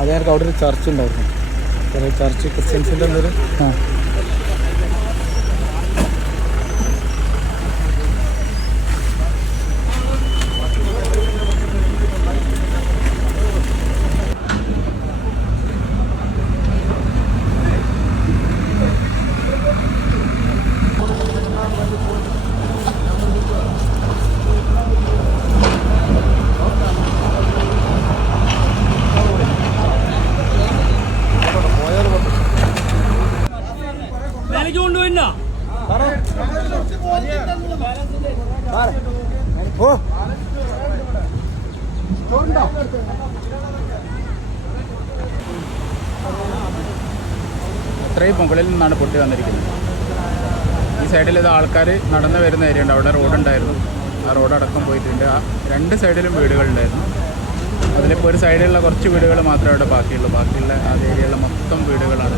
അത് അവിടെ ഒരു ചർച്ച് ഉണ്ടായിരുന്നു. ചർച്ച് ക്രിസ്ത്യൻസിന്റെ എന്തൊരു വിലക്ക് കൊണ്ടുപോയില്ല ഓ. അത്രയും മുകളിൽ നിന്നാണ് പൊട്ടി വന്നിരിക്കുന്നത്. ഈ സൈഡിൽ ഇത് ആൾക്കാർ നടന്നു വരുന്ന ഏരിയ ഉണ്ട്. അവിടെ റോഡ് ഉണ്ടായിരുന്നു. ആ റോഡ് അടക്കം പോയിട്ടുണ്ട്. ആ രണ്ട് സൈഡിലും വീടുകളുണ്ടായിരുന്നു അതിലിപ്പോൾ ഒരു സൈഡിലുള്ള കുറച്ച് വീടുകൾ മാത്രമേ അവിടെ ബാക്കിയുള്ളൂ. ബാക്കിയുള്ള ആ ഏരിയയിലെ മൊത്തം വീടുകളാണ്.